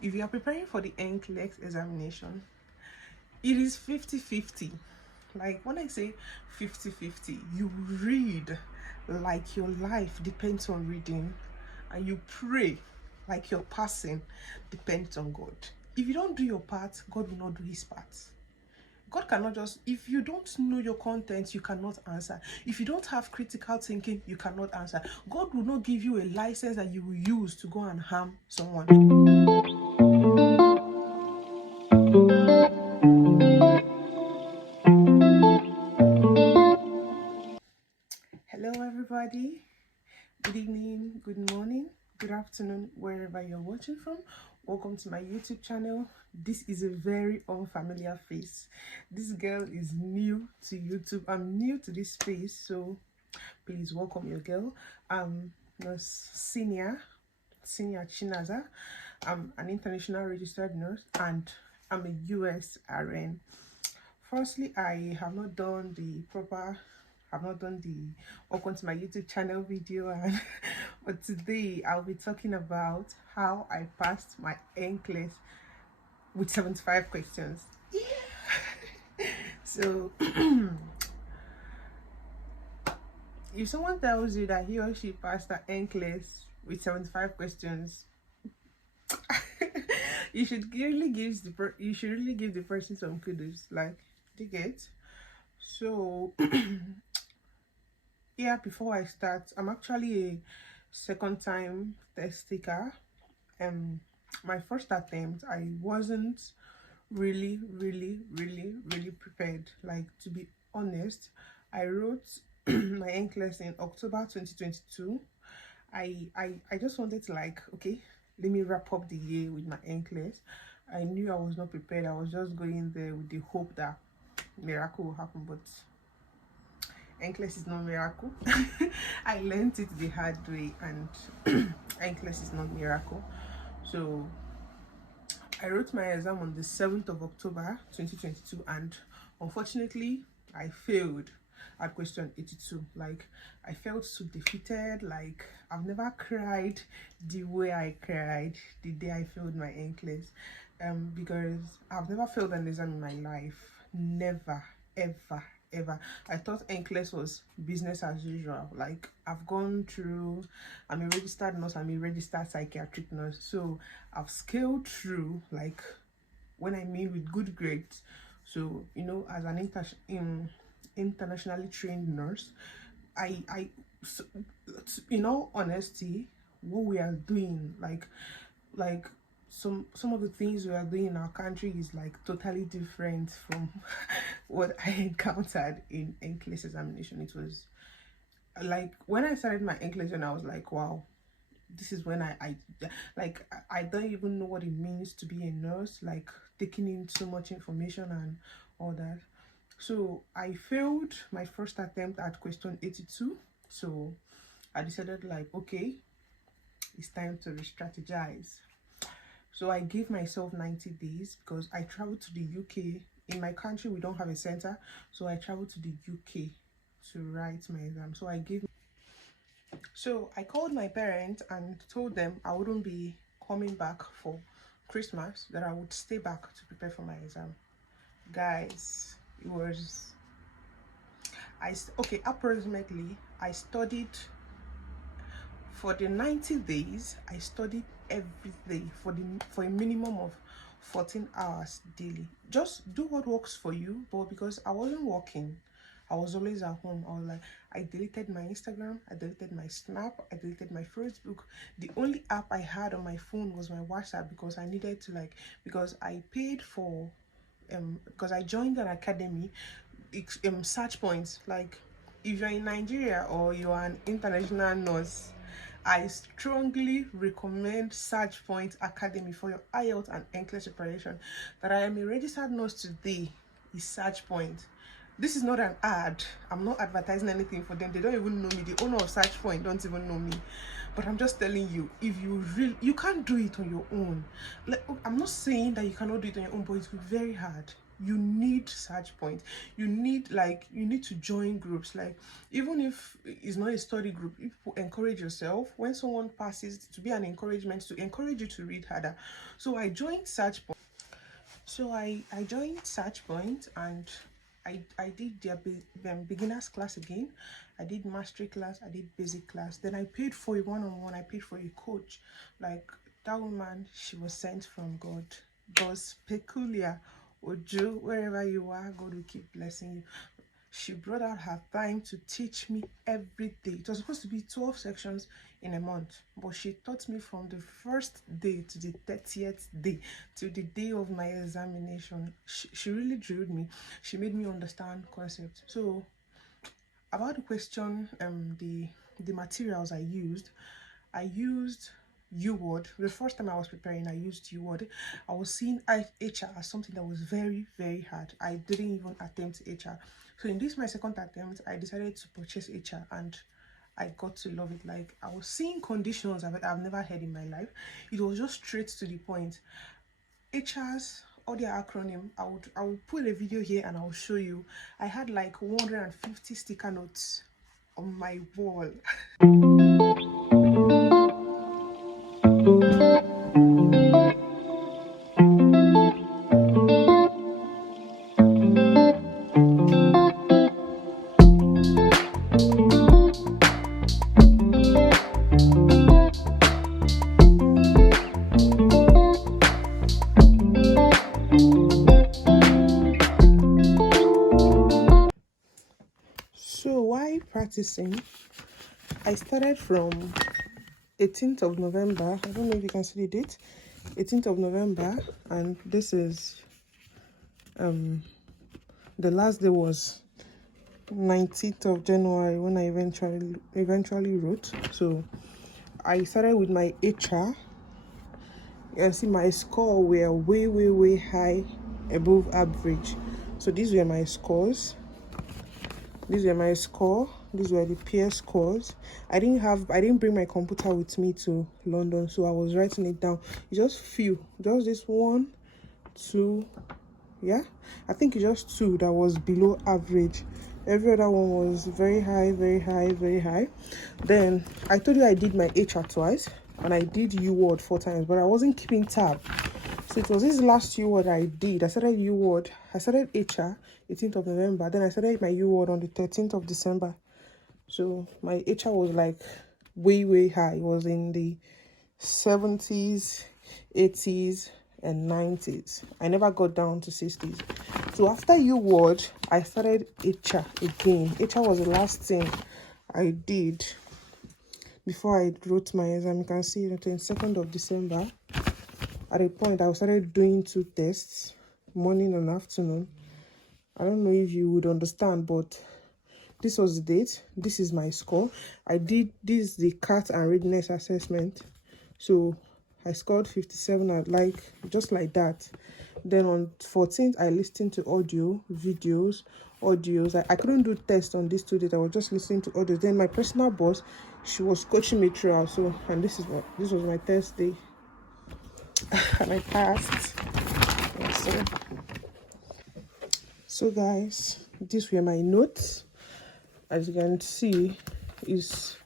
if you are preparing for the Nclex examination, it is 50-50. Like when I say 50-50, you read like your life depends on reading, and you pray like your passing depends on God. If you don't do your part, God will not do his part. God cannot just, if you don't know your content, you cannot answer. If you don't have critical thinking, you cannot answer. God will not give you a license that you will use to go and harm someone. Hello everybody. Good evening, good morning, good afternoon, wherever you're watching from. Welcome to my YouTube channel. This is a very unfamiliar face. This girl is new to YouTube. I'm new to this space, so please welcome your girl. I'm nurse senior Chinaza. I'm an international registered nurse and I'm a USRN. Firstly, I have not done the welcome to my YouTube channel video, and but today I'll be talking about how I passed my Nclex with 75 questions. Yeah. So if someone tells you that he or she passed the Nclex with 75 questions, you should really give the person some kudos. Like, do you get? So yeah, before I start, I'm actually a second time test taker. My first attempt, I wasn't really prepared. Like, to be honest, I wrote my Nclex in October 2022. I just wanted to, like, okay, let me wrap up the year with my Nclex. I knew I was not prepared. I was just going there with the hope that miracle will happen, but Nclex is not miracle. I learned it the hard way, and Nclex is not miracle. So I wrote my exam on the 7th of October 2022, and unfortunately I failed at question 82. Like, I felt so defeated. Like, I've never cried the way I cried the day I failed my Nclex, because I've never failed an exam in my life. Never, ever. I thought Nclex was business as usual. Like, I've gone through, I'm a registered nurse, I'm a registered psychiatric nurse, so I've scaled through, like, when I mean with good grades. So, you know, as an internationally trained nurse, so, in all honesty, what we are doing, like some of the things we are doing in our country is like totally different from what I encountered in Nclex examination. It was like, when I started my Nclex, and I was like, wow, this is when I don't even know what it means to be a nurse, like taking in so much information and all that. So I failed my first attempt at question 82. So I decided, like, okay, it's time to re-strategize. So I gave myself 90 days because I traveled to the UK. In my country, we don't have a center, so I traveled to the UK to write my exam. So I called my parents and told them I wouldn't be coming back for Christmas, that I would stay back to prepare for my exam. Guys, it was, approximately I studied for the 90 days. I studied every day for a minimum of 14 hours daily. Just do what works for you. But because I wasn't working, I was always at home. I was like, I deleted my Instagram, I deleted my Snap, I deleted my Facebook. The only app I had on my phone was my WhatsApp, because I needed to, like, because I paid for because I joined an academy, search points. Like, if you're in Nigeria or you're an international nurse, I strongly recommend Search Point Academy for your IELTS and Nclex preparation. That I am a registered nurse today is Search Point. This is not an ad. I'm not advertising anything for them. They don't even know me. The owner of Search Point don't even know me. But I'm just telling you, if you can't do it on your own. Like, I'm not saying that you cannot do it on your own, but it's very hard. you need search point. You need to join groups. Like, even if it's not a study group, you encourage yourself. When someone passes, to be an encouragement, to encourage you to read harder. So I joined search point. I joined search point, and I did their beginners class again. I did mastery class, I did basic class. Then I paid for a one-on-one. I paid for a coach. Like, that woman, she was sent from God. Was peculiar. Ojo, wherever you are, God will keep blessing you. She brought out her time to teach me every day. It was supposed to be 12 sections in a month, but she taught me from the first day to the 30th day, to the day of my examination. She really drilled me. She made me understand concepts. So about the question, the materials I used Uworld. The first time I was preparing, I used Uworld. I was seeing HR as something that was very, very hard. I didn't even attempt HR. So in this, my second attempt, I decided to purchase HR, and I got to love it. Like, I was seeing conditions I've never heard in my life. It was just straight to the point. HR's, all their acronym, I will put a video here and I'll show you. I had like 150 sticker notes on my wall. So while practicing, I started from 18th of November. I don't know if you can see the date. 18th of November, and this is the last day was 19th of January when I eventually wrote. So I started with my HR. You can see my score were way high, above average. So these were my scores. These were my score. These were the peer scores. I didn't bring my computer with me to London, so I was writing it down. It's just few, just this 1, 2, yeah, I think it's just 2 that was below average. Every other one was very high, very high, very high. Then I told you I did my HR twice, and I did Uworld 4 times, but I wasn't keeping tab. So it was this last Uworld I did. I started HR 18th of November. Then I started my Uworld on the 13th of December. So my HR was like way high. It was in the 70s, 80s, and 90s. I never got down to 60s. So after Uworld, I started HR again. HR was the last thing I did before I wrote my exam. You can see the 22nd of December. At a point, I started doing 2 tests, morning and afternoon. I don't know if you would understand, but this was the date. This is my score. I did this, the CAT and readiness assessment. So I scored 57 at just like that. Then on 14th, I listened to audios. I couldn't do tests on these 2 days. I was just listening to audios. Then my personal boss, she was coaching me throughout. So, and this was my test day. And I passed. So guys, these were my notes. As you can see, is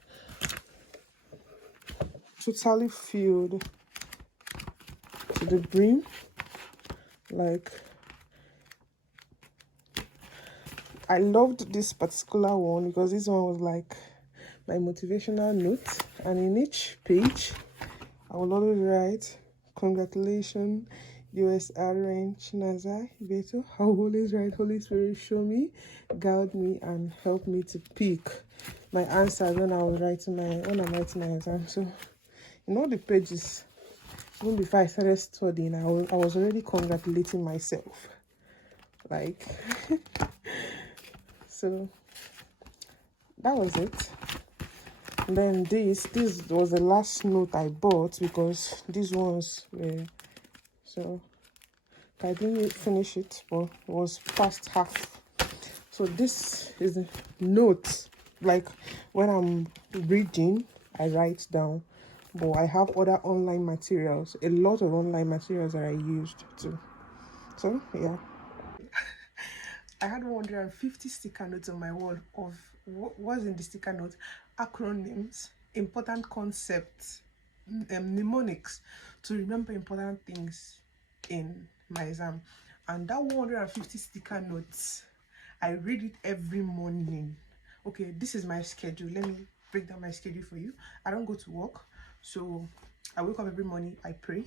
totally filled to the brim. Like, I loved this particular one because this one was like my motivational note, and in each page I will always write, congratulations, USRN, Chinaza, Beto. I will always write, Holy Spirit, show me, guide me, and help me to pick my answers when I'm writing my exam. So in all the pages, even before I started studying, I was already congratulating myself. Like, so that was it. And then this was the last note I bought because these ones were, so I didn't finish it, but it was past half. So this is the notes. Like, when I'm reading, I write down, but I have other online materials, a lot of online materials that I used too. So yeah, I had 150 sticker notes on my wall of what was in the sticker note: acronyms, important concepts, mnemonics to remember important things in my exam. And that 150 sticker notes, I read it every morning. Okay, this is my schedule. Let me break down my schedule for you. I don't go to work, so I wake up every morning, I pray.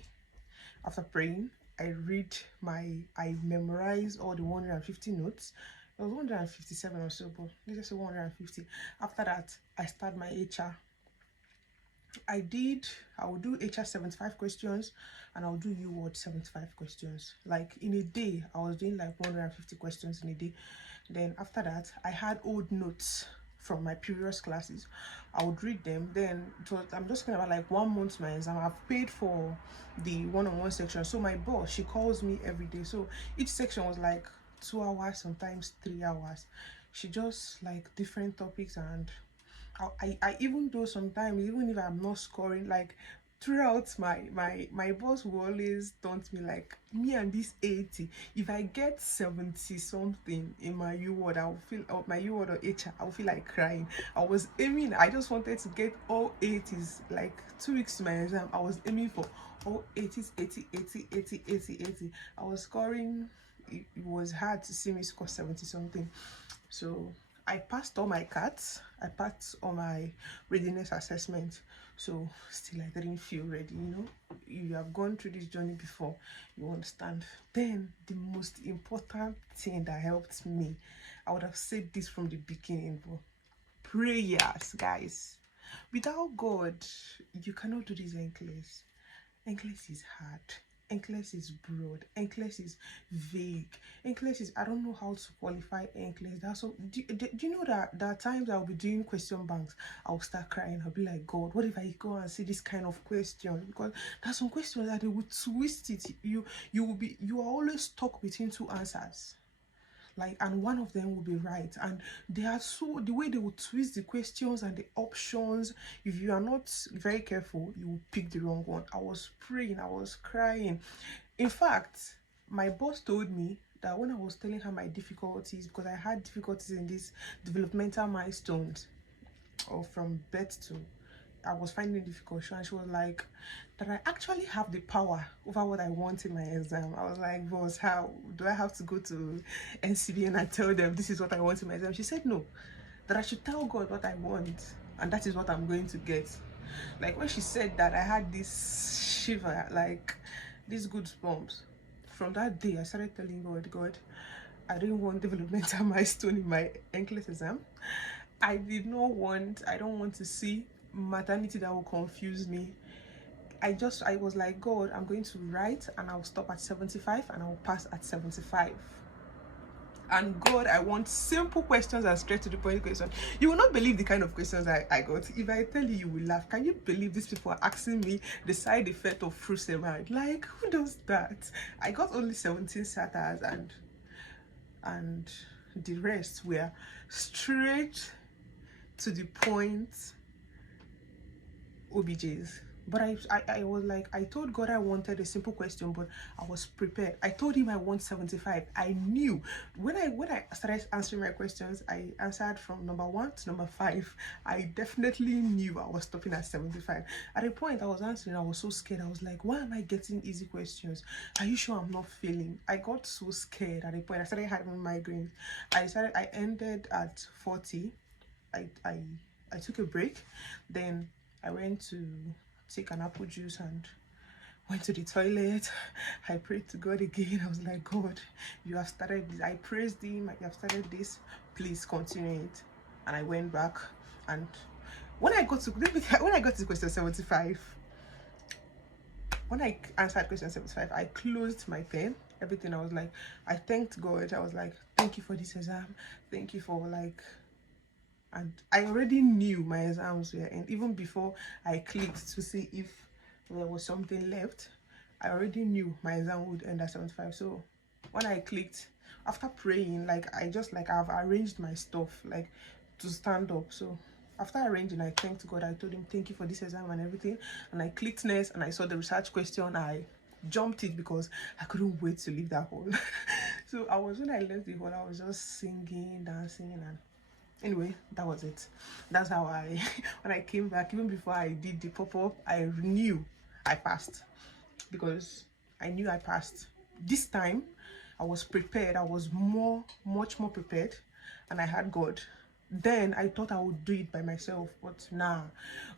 After praying, I memorize all the 150 notes. It was 157 or so, but let's just say 150. After that, I start my HR. I will do HR 75 questions, and I'll do Uworld 75 questions. Like in a day, I was doing like 150 questions in a day. Then after that, I had old notes from my previous classes. I would read them. Then I'm just kind of like 1 month my exam. I've paid for the one-on-one section. So my boss, she calls me every day. So each section was like 2 hours, sometimes 3 hours. She just like different topics, and I even though sometimes, even if I'm not scoring, like throughout my boss will always taunt me like, me and this 80, if I get 70 something in my Uworld, I'll feel, or my Uworld or HR, I'll feel like crying. I just wanted to get all 80s. Like 2 weeks to my exam, I was aiming for all 80s, 80, 80, 80, 80, 80. I was scoring, it was hard to see me score 70 something. So I passed all my cards, I passed all my readiness assessment. So still I didn't feel ready, you know. You have gone through this journey before, you understand. Then the most important thing that helped me, I would have said this from the beginning, but prayers, guys. Without God, you cannot do this Nclex. Nclex is hard. Nclex is broad. Nclex is vague. Nclex is, I don't know how to qualify Nclex. That's so. Do you know that there are times I'll be doing question banks, I'll start crying. I'll be like, God, what if I go and see this kind of question? Because there's some questions that they would twist it. You are always stuck between 2 answers. Like, and one of them will be right, and they are so, the way they will twist the questions and the options, if you are not very careful, you will pick the wrong one. I was praying, I was crying. In fact, my boss told me that when I was telling her my difficulties, because I had difficulties in these developmental milestones, or from birth to, I was finding it difficult, and she was like, that I actually have the power over what I want in my exam. I was like, boss, how do I have to go to NCBN and tell them this is what I want in my exam? She said no, that I should tell God what I want, and that is what I'm going to get. Like when she said that, I had this shiver, like these goosebumps. From that day, I started telling God, I didn't want developmental milestone in my Nclex exam. I don't want to see maternity that will confuse me. I was like, God, I'm going to write and I'll stop at 75 and I'll pass at 75. And God, I want simple questions and straight to the point questions. You will not believe the kind of questions I got. If I tell you, you will laugh. Can you believe these people are asking me the side effect of frusemide? Like, who does that? I got only 17 SATs, and the rest were straight to the point OBJs. But I was like, I told God I wanted a simple question, but I was prepared. I told him I want 75. I knew when I started answering my questions, I answered from number 1 to number 5. I definitely knew I was stopping at 75. At a point I was answering, I was so scared. I was like, why am I getting easy questions? Are you sure I'm not failing? I got so scared at a point. I started having migraines. I ended at 40. I took a break. Then I went to take an apple juice and went to the toilet. I prayed to God again. I was like, God, you have started this. I praised him. You have started this. Please continue it. And I went back. And when I got to question 75, when I answered question 75, I closed my pen. Everything. I was like, I thanked God. I was like, thank you for this exam. Thank you for like. And I already knew my exams were, and even before I clicked to see if there was something left, I already knew my exam would end at 75. So when I clicked, after praying, like I've arranged my stuff like to stand up. So after arranging, I thanked God. I told him thank you for this exam and everything, and I clicked next and I saw the research question. I jumped it because I couldn't wait to leave that hole. So when I left the hall, I was just singing, dancing, and anyway, that was it. That's how I when I came back, even before I did the pop-up, I knew I passed, because I knew I passed. This time I was prepared. I was much more prepared, and I had God. Then I thought I would do it by myself, but nah.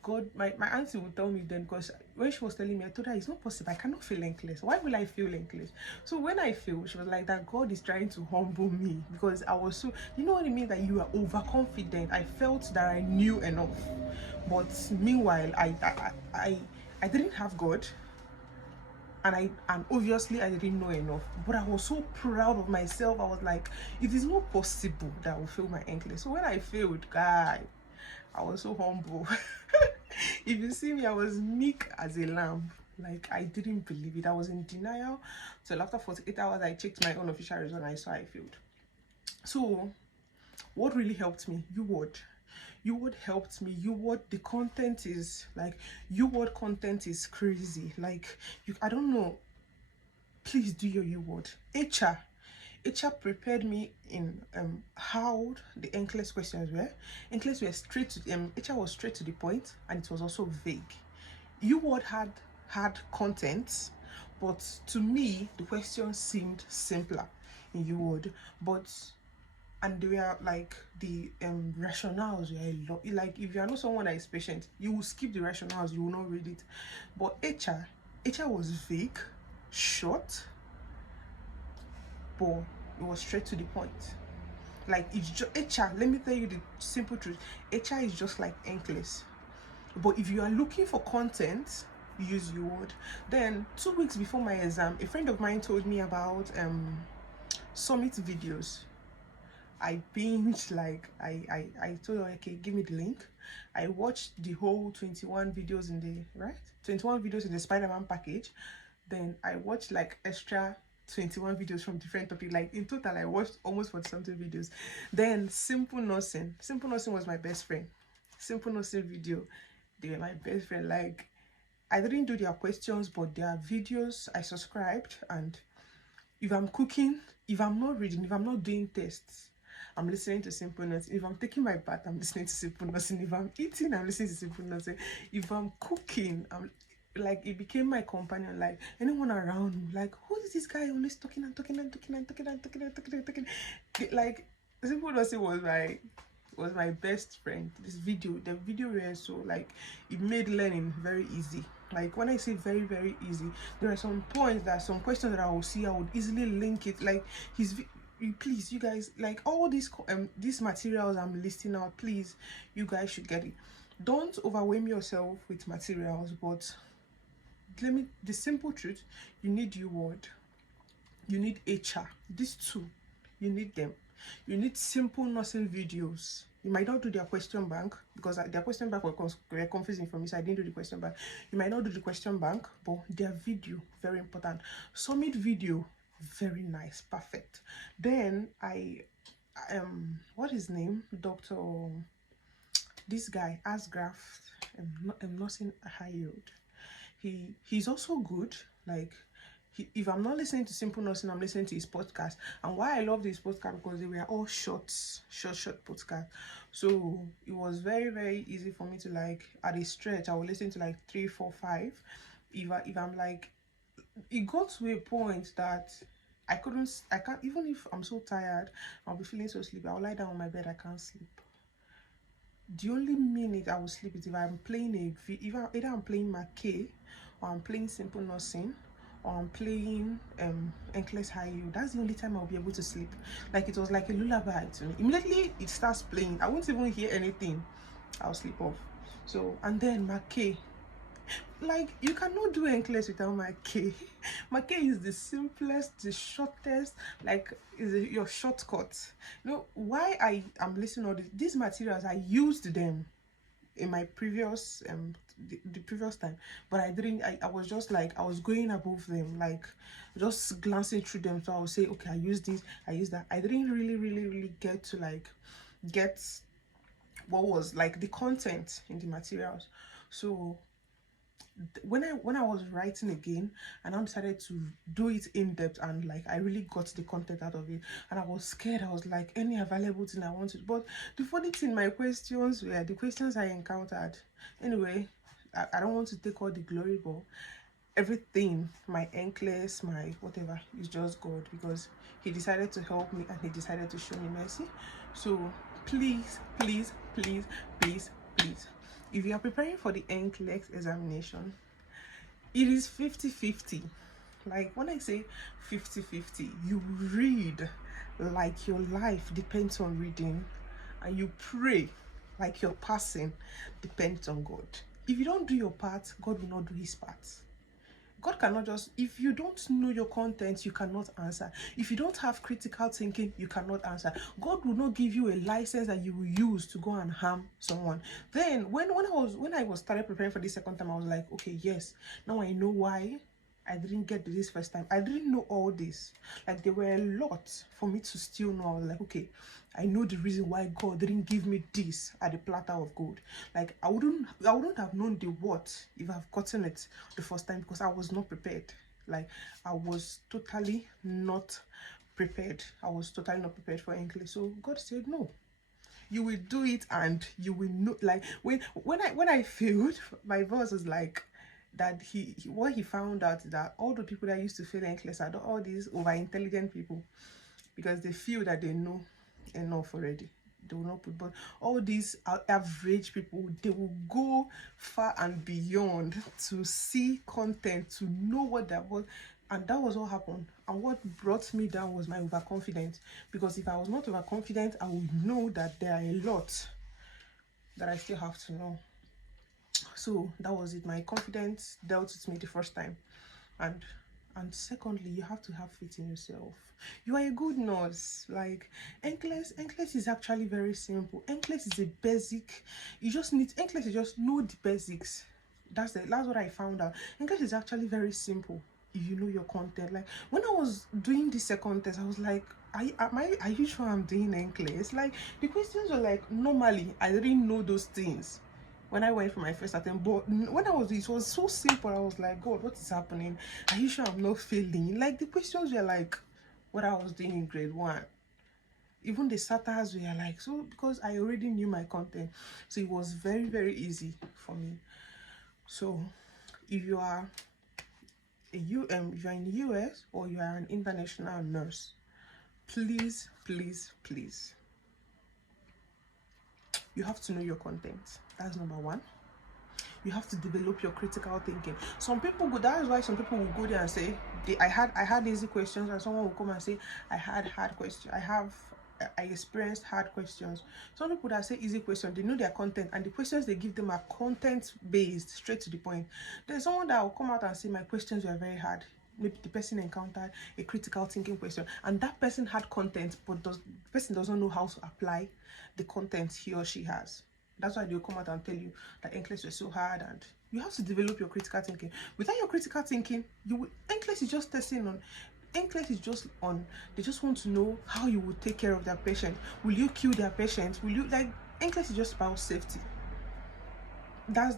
God, my auntie would tell me then, because when she was telling me, I told her it's not possible. I cannot feel Nclex. Why will I feel Nclex? So when I feel, she was like that God is trying to humble me, because I was so, you know what I mean, that you are overconfident. I felt that I knew enough, but meanwhile I didn't have God. And obviously I didn't know enough, but I was so proud of myself. I was like, it is not possible that I will fail my English. So when I failed, guy, I was so humble. If you see me, I was meek as a lamb. Like, I didn't believe it. I was in denial till after 48 hours I checked my own official result and I saw I failed. So what really helped me? Uworld helped me. Uworld, the content is like, Uworld content is crazy. Like, I don't know. Please do your Uworld. HR prepared me in how the Nclex questions were. Nclex were straight to HR was straight to the point, and it was also vague. Uworld had content, but to me the questions seemed simpler in Uworld. And they were like, the rationales were a lot. Like, if you are not someone that is patient, you will skip the rationales, you will not read it. But HR was vague, short, but it was straight to the point. Like, it's just HR. Let me tell you the simple truth. HR is just like Nclex. But if you are looking for content, use Uworld. Then 2 weeks before my exam, a friend of mine told me about summit videos. I binged, like, I told her, okay, give me the link. I watched the whole 21 videos in the 21 videos in the Spider-Man package. Then I watched like extra 21 videos from different topics. Like, in total I watched almost 40 something videos. Then simple nursing was my best friend. Simple nursing video, they were my best friend. Like, I didn't do their questions, but their videos I subscribed. And if I'm cooking, if I'm not reading, if I'm not doing tests, I'm listening to simple nursing. If I'm taking my bath, I'm listening to simple nursing. If I'm eating, I'm listening to simple nursing. If I'm cooking, I'm like, it became my companion. Like, anyone around me, like, who is this guy always talking and talking and talking and talking and talking and talking and talking? Like, simple nursing was my best friend. The video were so, like, it made learning very easy. Like, when I say very easy, there are some points, that some questions that I will see, I would easily link it. Like, please, you guys, like, all these materials I'm listing out, please, you guys should get it. Don't overwhelm yourself with materials, but the simple truth, you need Uworld, you need HR. These two, you need them. You need simple nursing videos. You might not do their question bank, because their question bank were confusing for me, so I didn't do the question bank. You might not do the question bank, but their video, very important. Summit video, very nice, perfect. Then what is his name? Dr. This guy, Asgraf, nursing high yield. He's also good. Like, if I'm not listening to simple nursing, I'm listening to his podcast. And why I love this podcast, because they were all short podcast. So it was very easy for me to, like, at a stretch, I would listen to like 3, 4, 5. If I'm like, it got to a point that I can't, even if I'm so tired, I'll be feeling so sleepy, I'll lie down on my bed, I can't sleep. The only minute I will sleep is if I'm playing either I'm playing Mackay, or I'm playing simple nursing, or I'm playing Nclex high yield. That's the only time I'll be able to sleep. Like, it was like a lullaby to me. Immediately it starts playing, I won't even hear anything, I'll sleep off. So, and then Mackay, like, you cannot do Nclex without Mackay. Mackay is the simplest, the shortest, like, is your shortcut. You know why I am listening to these materials? I used them in my previous the previous time, but I didn't. I was just like, I was going above them, like, just glancing through them. So I would say, okay, I use this, I use that. I didn't really get to, like, get what was, like, the content in the materials. So when I was writing again, and I decided to do it in depth, and like I really got the content out of it, and I was scared. I was like, any available thing I wanted. But the funny thing, my questions were the questions I encountered. Anyway, I don't want to take all the glory, but everything, my Nclex, my whatever, is just God, because he decided to help me and he decided to show me mercy. So please, please, please, please, please, if you are preparing for the Nclex examination, it is 50-50. Like when I say 50-50, you read like your life depends on reading, and you pray like your passing depends on God. If you don't do your part, God will not do his part. God cannot just, if you don't know your content, you cannot answer. If you don't have critical thinking, you cannot answer. God will not give you a license that you will use to go and harm someone. Then when I was started preparing for this second time, I was like, okay, yes, now I know why I didn't get this first time. I didn't know all this. Like, there were a lot for me to still know. I was like, okay, I know the reason why God didn't give me this at the platter of gold. Like, I wouldn't have known the what if I've gotten it the first time, because I was not prepared. Like, I was totally not prepared. I was totally not prepared for English. So God said, no, you will do it, and you will know. Like, when I failed, my boss was like, that what he found out, that all the people that used to fail Nclex are all these over intelligent people, because they feel that they know enough already. They will not put, but all these average people, they will go far and beyond to see content, to know what that was. And that was what happened. And what brought me down was my overconfidence, because if I was not overconfident, I would know that there are a lot that I still have to know. So that was it. My confidence dealt with me the first time. And secondly, you have to have faith in yourself. You are a good nurse. Like, Nclex is actually very simple. Nclex is a basic. You just need Nclex. You just know the basics. That's what I found out. Nclex is actually very simple if you know your content. Like, when I was doing the second test, I was like, are you sure I'm doing Nclex? Like, the questions were like, normally I didn't know those things when I went for my first attempt, but when it was so simple. I was like, God, what is happening? Are you sure I'm not failing? Like, the questions were like what I was doing in grade 1. Even the satires were like, so, because I already knew my content, so it was very, very easy for me. So if you are if you're in the US, or you are an international nurse, please, please, please, you have to know your content. That's number 1. You have to develop your critical thinking. Some people go, that is why some people will go there and say, I had easy questions, and someone will come and say, I had hard questions. I experienced hard questions. Some people that say easy questions, they know their content, and the questions they give them are content based, straight to the point. There's someone that will come out and say, my questions were very hard. Maybe the person encountered a critical thinking question, and that person had content, but the person doesn't know how to apply the content he or she has. That's why they'll come out and tell you that Nclex was so hard, and you have to develop your critical thinking. Without your critical thinking, Nclex is just testing on. Nclex is just on. They just want to know how you will take care of their patient. Will you kill their patient? Will you, like, Nclex is just about safety. That's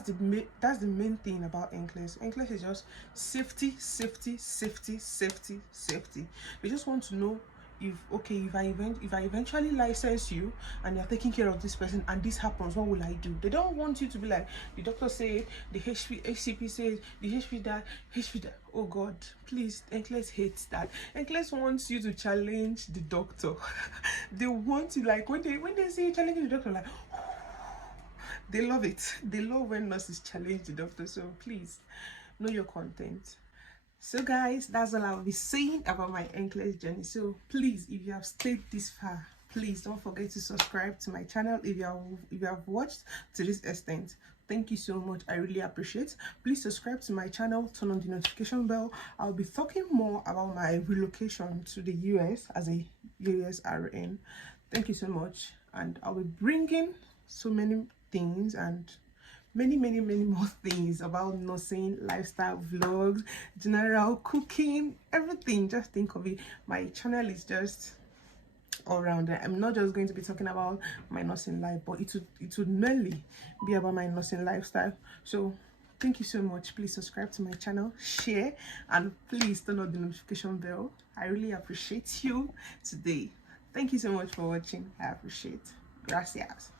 the main thing about Nclex. Nclex is just safety, safety, safety, safety, safety. They just want to know, if I eventually license you and you're taking care of this person and this happens, what will I do? They don't want you to be like, the doctor said, the HCP says, the HP that. Oh God, please, Nclex hates that. Nclex wants you to challenge the doctor. They want you, like, when they say you challenge the doctor, like, they love it. They love when nurses challenge the doctor. So please, know your content. So guys, that's all I'll be saying about my Nclex journey. So please, if you have stayed this far, please don't forget to subscribe to my channel if you have watched to this extent. Thank you so much. I really appreciate. Please subscribe to my channel, turn on the notification bell. I'll be talking more about my relocation to the US as a USRN. Thank you so much, and I'll be bringing so many things and many more things about nursing, lifestyle vlogs, general cooking, everything. Just think of it. My channel is just all around. I'm not just going to be talking about my nursing life, but it would mainly be about my nursing lifestyle. So Thank you so much. Please subscribe to my channel, share, and please turn on the notification bell. I really appreciate you today. Thank you so much for watching. I appreciate. Gracias.